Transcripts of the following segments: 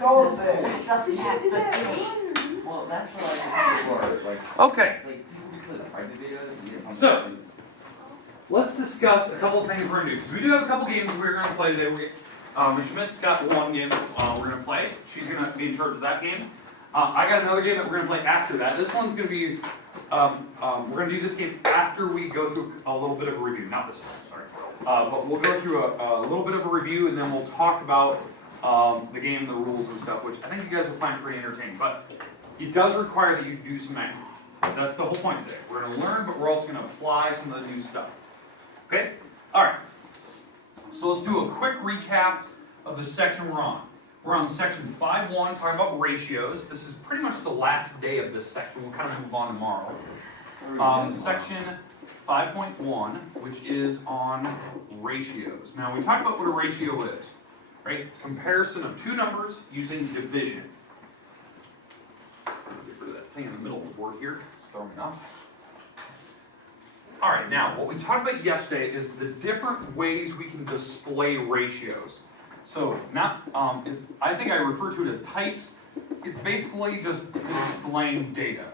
Go there. Well, that's what I think it was. Like, Okay, like people put private data. so let's discuss a couple of things we're gonna do because we do have a couple games we're gonna play today. Schmidt's got one game we're gonna play. She's gonna be in charge of that game. I got another game that we're gonna play after that. This one's gonna be we're gonna do this game after we go through a little bit of a review. Not this one, sorry. But we'll go through a little bit of a review and then we'll talk about the game, the rules and stuff, which I think you guys will find pretty entertaining. But it does require that you do some math. That's the whole point today. We're going to learn, but we're also going to apply some of the new stuff. Okay? All right. So let's do a quick recap of the section we're on. We're on section 5.1, talking about ratios. This is pretty much the last day of this section. We'll kind of move on tomorrow. Section 5.1, which is on ratios. Now, we talked about what a ratio is, right? It's a comparison of two numbers using division. Get rid of that thing in the middle of the board here. It's throwing me off. All right, now, what we talked about yesterday is the different ways we can display ratios. So, I think I refer to it as types. It's basically just displaying data.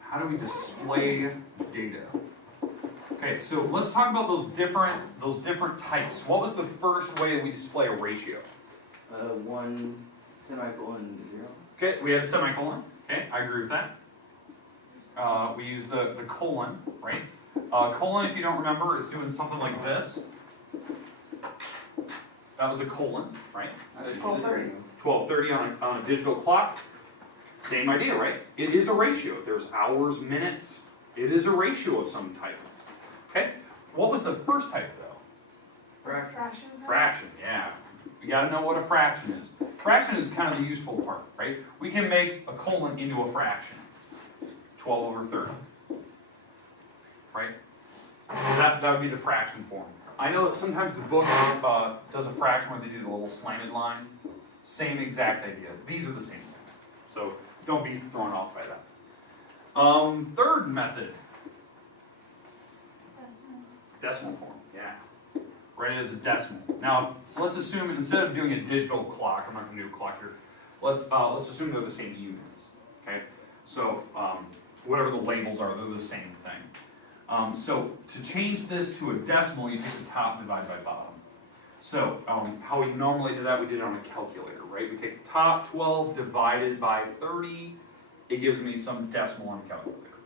How do we display data? Okay, so let's talk about those different types. What was the first way that we display a ratio? 1 semicolon 0. Okay, we have a semicolon. Okay, I agree with that. We use the colon, right? Colon, if you don't remember, is doing something like this. That was a colon, right? 12:30. 12:30 on a digital clock. Same idea, right? It is a ratio. There's hours, minutes. It is a ratio of some type. Okay? What was the first type, though? Fraction. Fraction, yeah. You got to know what a fraction is. Fraction is kind of the useful part, right? We can make a colon into a fraction. 12 over 30. Right? So that would be the fraction form. I know that sometimes the book does a fraction where they do the little slanted line. Same exact idea. These are the same thing. So don't be thrown off by that. Third method. Decimal form, yeah. Write it as a decimal. Now, let's assume instead of doing a digital clock, I'm not going to do a clock here. Let's assume they're the same units. Okay. So whatever the labels are, they're the same thing. So to change this to a decimal, you take the top and divide by bottom. So how we normally do that, we did it on a calculator, right? We take the top 12 divided by 30. It gives me some decimal on a calculator.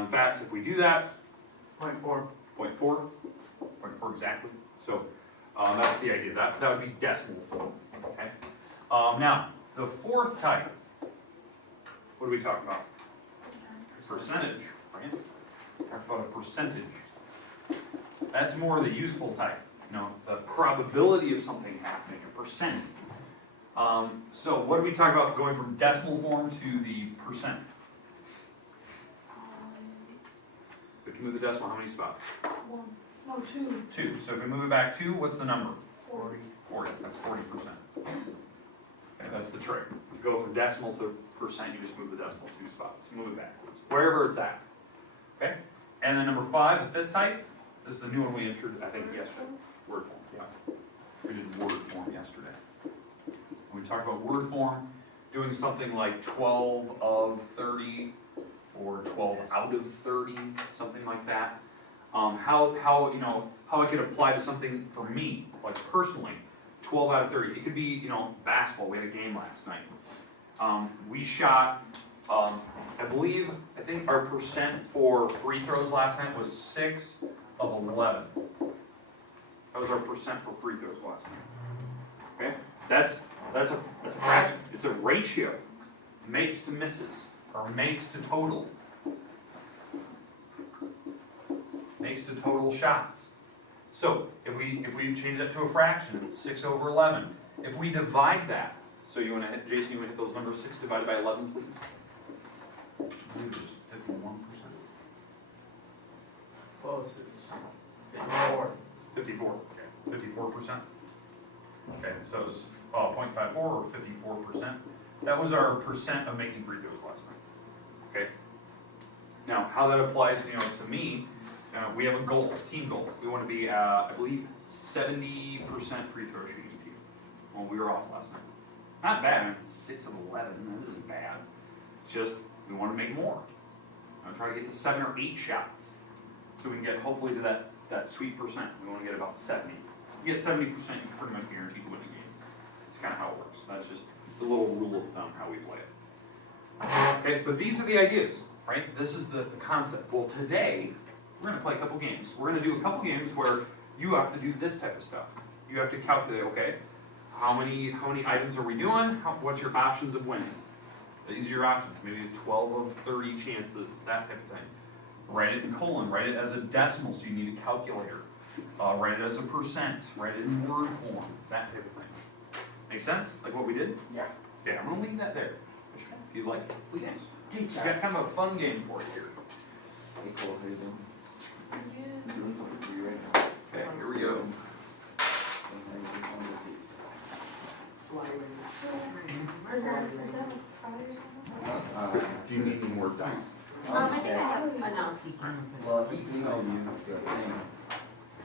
In fact, if we do that, 0.4 exactly. So that's the idea. That would be decimal form. Okay. Now the fourth type. What do we talk about? Percentage. Right? Talk about a percentage. That's more the useful type. You know, the probability of something happening, a percent. So what do we talk about going from decimal form to the percent? If you move the decimal, how many spots? 1. No, 2. 2. So if we move it back 2, what's the number? 40. 40. That's 40%. Okay, that's the trick. You go from decimal to percent, you just move the decimal 2 spots. Move it backwards, wherever it's at. Okay? And then number 5, the fifth type, this is the new one we introduced, I think, yesterday. Word form, yeah. We did word form yesterday. When we talked about word form, doing something like 12 of 30 or 12 out of 30, something like that. How it could apply to something for me, like personally, 12 out of 30. It could be, basketball. We had a game last night. We shot, I think our percent for free throws last night was 6 of 11. That was our percent for free throws last night. Okay, that's a fraction. It's a ratio, makes to misses or makes to total. Makes to total shots. So if we change that to a fraction, it's 6 over 11. If we divide that, so you want to hit, Jason, you want to hit those numbers, 6 divided by 11, please. I believe it's 51%. Close. It's 54. 54. Okay. 54%. Okay, so it's 0.54 or 54%. That was our percent of making free throws last night. Okay. Now, how that applies, to me. We have a goal, a team goal. We want to be, I believe, 70% free throw shooting team. Well, we were off last night. Not bad, I mean, 6 of 11, that isn't bad. It's just, we want to make more. I'm trying to get to 7 or 8 shots. So we can get hopefully to that sweet percent. We want to get about 70. If you get 70%, you pretty much guaranteed to win the game. That's kind of how it works. That's just the little rule of thumb how we play it. Okay, but these are the ideas, right? This is the concept. Well, today, we're going to play a couple games. We're going to do a couple games where you have to do this type of stuff. You have to calculate, okay, how many items are we doing? What's your options of winning? These are your options. Maybe 12 of 30 chances, that type of thing. Write it in colon. Write it as a decimal, so you need a calculator. Write it as a percent. Write it in word form, that type of thing. Make sense? Like what we did? Yeah. Okay, I'm going to leave that there. If you'd like it, please. Teach We got kind of a fun game for you here. Hey, Cole, how you doing? Yeah. Doing what for you right now. Okay, here we go. So, is that Friday or something? Do you need any more dice? I think I have enough. Well, he emailed you the thing.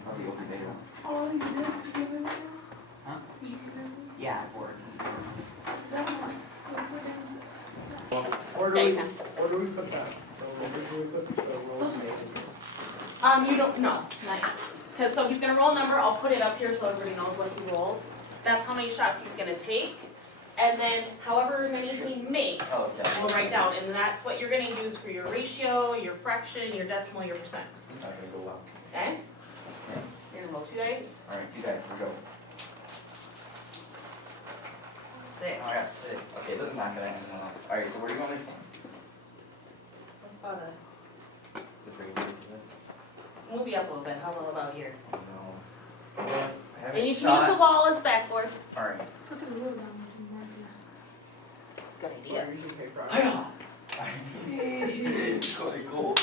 Not the open data. Oh, you did? Did you give it? Huh? Did you give it? Yeah, for it. Is that one? Where There you do we put that? Where do we put the roll making? You don't, no, not yet. Cause so he's gonna roll a number, I'll put it up here so everybody knows what he rolled. That's how many shots he's gonna take. And then however many he makes, Oh, yeah. we'll write down, and that's what you're gonna use for your ratio, your fraction, your decimal, your percent. It's not gonna go well. Okay? You're gonna roll 2 dice. Alright, you guys, here we go. 6. Oh, I got 6. Okay, it doesn't matter. Alright, so where do you want me to stand? That's about The frame, is it? a, move you up a little bit, how about here? Oh, no. I haven't And you can use the shot. wall as backboard. Alright. Put the glue down. Good idea. Hiya! Cody, cool.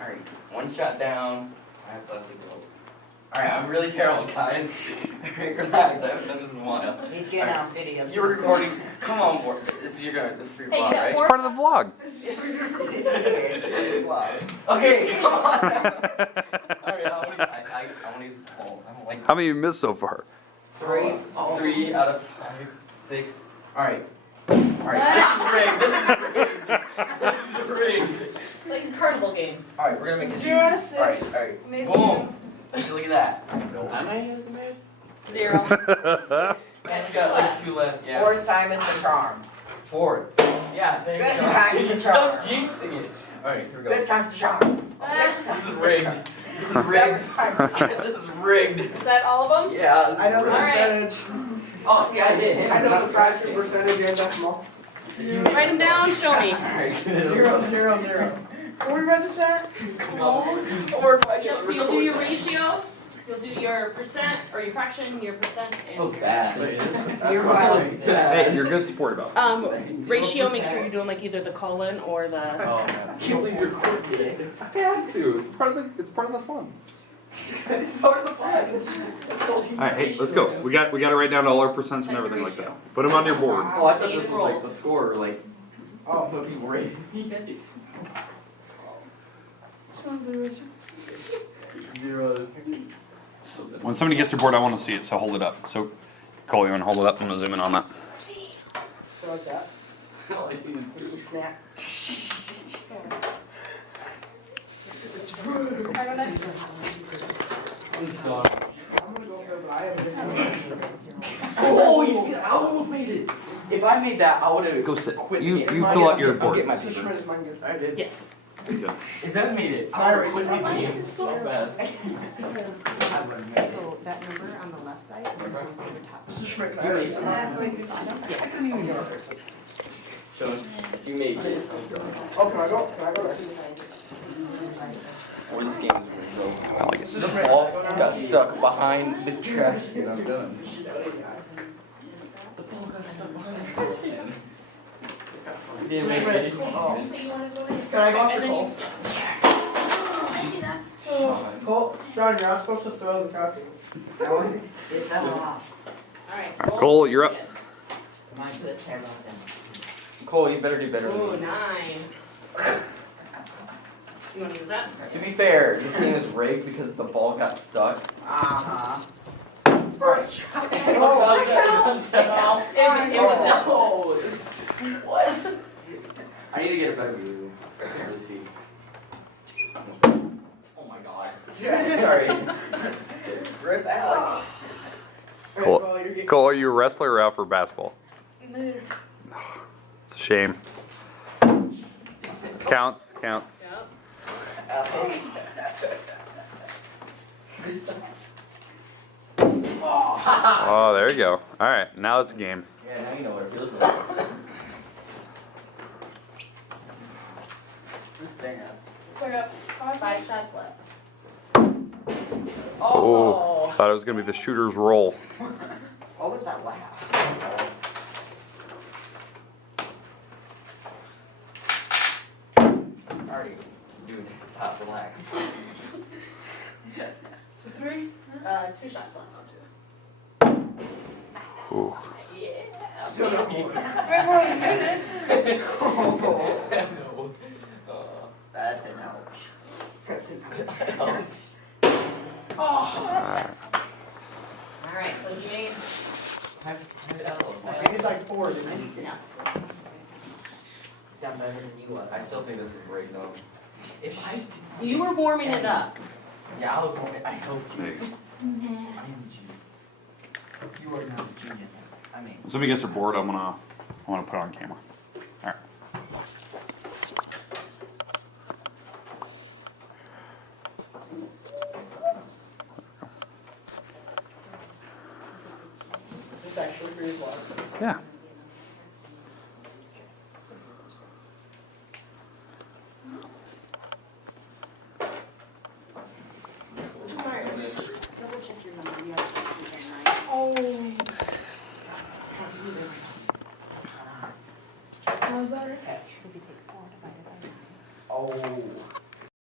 Alright, 1 shot down. I have left to go. Alright, I'm really terrible, guys. Relax, I haven't done this in a while. He's getting out video. You're recording. Come on, board. This is for your Hey, you vlog, got right? four- Part of the vlog. Okay, come on. Alright, I want to use a poll. I don't like How many you missed so far? 3 out of 5, 6. Alright. Alright, this is rigged. This is rigged. It's like a carnival game. Alright, we're gonna make it 0 out of 6. Alright, Maybe. boom. Look at that. Am I using it? 0. And we got like 2 left, yeah. Fourth time is the charm. 4. Yeah, there you Fifth go. time's the charm. Stop jinxing it. Alright, here we Fifth go. time's the charm. This is rigged. This is rigged. This is rigged. Is that all of them? Yeah. I know the All right. percentage. Oh, see, I did. I know the fraction, percentage, and decimal. Write them down, show me. 0, 0, 0. Where we read this at? Come on. Or if I get So you'll do your ratio, you'll do your percent, or your fraction, your percent, and Oh, your bad. You're right. Hey, you're a good sport about it. ratio, make sure you're doing like either the colon or the, Oh, man. I can't believe you're recording it. I have to. It's part of the fun. It's part of the fun. All right, hey, let's go. We got to write down all our percents and everything like that. Put them on your board. Oh, I thought this was like the score, like, Oh, what people rate me. Just one blue eraser. 0. When somebody gets their board, I want to see it, so hold it up. So, Cole, you want to hold it up? I'm going to zoom in on that. so like that. All I see is Just a snap. I don't know. I'm done. I'm gonna go for it, but I haven't been. Oh, you see, I almost made it. If I made that, I would have Go sit. quit the You game. fill out your I'll board. get my Mr. paper. Schmidt is mine good. I did. yes. If that made it, I would have quit the game so fast. So that number on the left side is always on the top. Mr. Schmidt, can I have some? That's always the bottom. I couldn't even hear it. So, you made it. Oh, can I go? Can I go? Or this game is really low. I like it. The ball got stuck behind the trash can. I'm done. The ball got stuck behind the trash can. You didn't make it. Oh. You say you wanna go in? Can I go And after then Cole? Cole, Sean, you're not supposed to throw the coffee. I want to get that one off. Alright. Cole, you're up. Mine put its hair on them. Cole, you better do better than Ooh, me. 9. You wanna use that? To be fair, this game is rigged because the ball got stuck. Uh-huh. First shot. It was No. What? I need to get a better view. I can't really see. Oh my god. Sorry. Rip Alex. Well, you're getting- Cole, are you a wrestler or out for basketball? Neither. It's a shame. Counts. Yep. Oh, there you go. All right, now it's a game. Yeah, now you know what it feels like. Clear up. 5 shots left. Oh, thought it was gonna be the shooter's roll. What was that laugh? Alright, dude, stop, relax. So 3? 2 shots left. Ooh. Still got more. Right more than you did. No. That's an ouch. That's an ouch. Oh. Alright. Alright, so he made. Have it out. I did like 4, didn't you? No. Done better than you was. I still think this is great though. If I You were warming it up. yeah, I helped you. I am genius. You are not a genius. I mean. So if you guys are bored, I'm gonna put on camera. All right. Is this actually for your vlog? Yeah. Double check your number. You have something nice. Oh. How was that? So if you take 4 divided by 9. Oh.